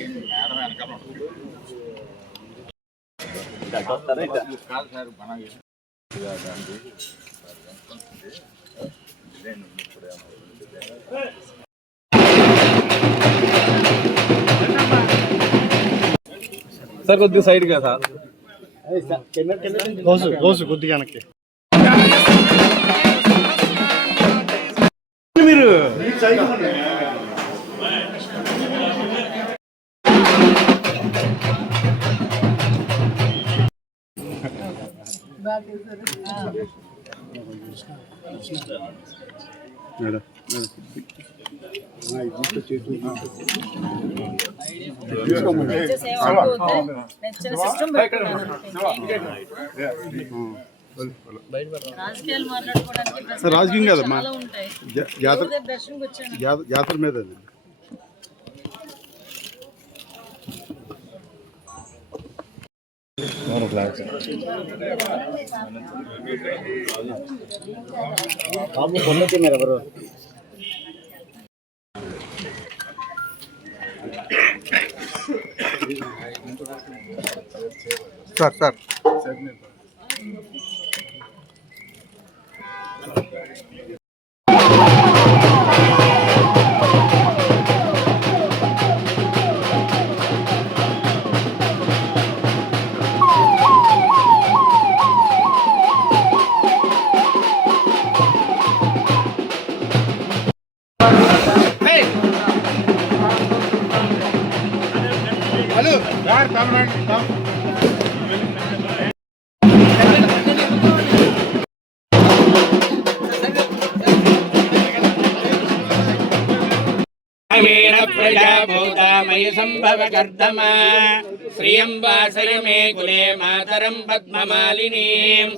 Madam వెనకాల ఉంటుంది. కాదు సార్ మన డిజైన్. సార్ కొద్దిగా సైడ్గా సార్ గౌసు గౌసు కొద్దిగా వెనక్కి మీరు రాజకీయం కాదమ్మా. చాలా ఉంటాయి. జా- జాతర దేవుడి దగ్గర దర్శనంకి వచ్చాను జా- జాతర మీద అది. సార్ సార్ అమేణ ప్రజాభూతామయ సంభవ కర్దమా శ్రియంబాసయ మే కులే మాతరం పద్మమాలినీం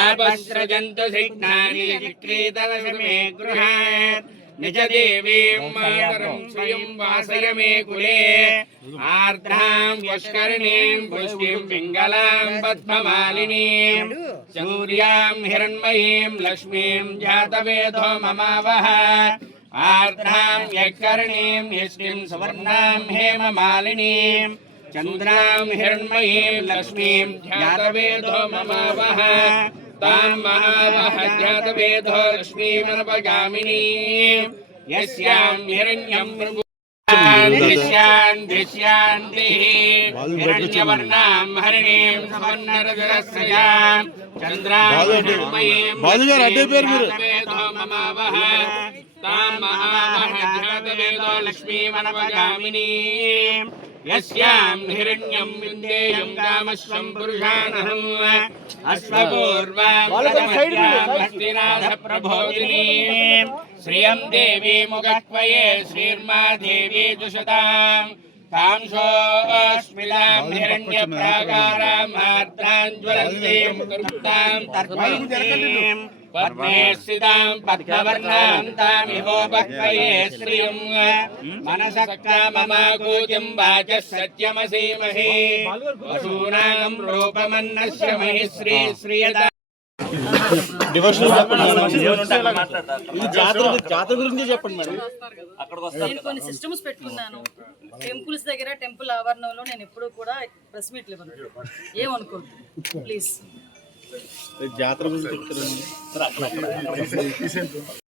ఆపస్రజంతు సిగ్నాని విక్రీతవశ మే గృహాత్ निज देवीं मातरं स्वयं वासय मे कुले। आर्द्रां पुष्करिणीं पुष्टिं पिङ्गलां पद्ममालिनीं। सूर्यां हिरण्मयीं लक्ष्मीं जातवेदो ममावः आर्द्रां यत्कर्णीं यष्टिं सुवर्णां हेममालिनीं। चन्द्रां हिरण्मयीं लक्ष्मीं जातवेदो తాం మహావహ ధ్యాతవేదో లక్ష్మీమనపగామినీం యస్యాం హిరణ్యం మృగు దిశ్యాంతిః హిరణ్యవర్ణాం హరిణీం సువర్ణరజరస్రయాం చంద్రాం హిరణ్మయీం బాలుగారు, అడ్డే పేరు మీరు. ధ్యాతవేదో మమావహ తాం మహావహ ధ్యాతవేదో లక్ష్మీమనపగామినీం యస్యాం హిరణ్యం విందేయం కామశ్వం పురుషానహం అశ్వపూర్వాంగమస్యామస్తినాథ ప్రబోధినీం శ్రియం దేవీ ముఖక్వయే శ్రీర్మా దేవీ దుషతాం కాంశోస్మిలాం హిరణ్య ప్రాకారాం ఆర్ద్రాంజ్వలంతీం దుర్గాం తర్పయంతీం పద్మే స్థితాం పద్మవర్ణాం తామిహోపక్వయే శ్రియం మనసః కామమాకూతిం వాచः సత్యమసీమహి. వసూనాం రూపమన్నస్య మహి శ్రీ ఈ జాతర జాతర గురించి చెప్పండి మేడం. నేను కొన్ని సిస్టమ్స్ పెట్టుకున్నాను. టెంపుల్స్ దగ్గర టెంపుల్ ఆవరణంలో నేను ఎప్పుడూ కూడా ప్రెస్ మీట్లు ఇవ్వను. ఏమనుకోవద్దు. ప్లీజ్. జాతర గురించి చెప్తారు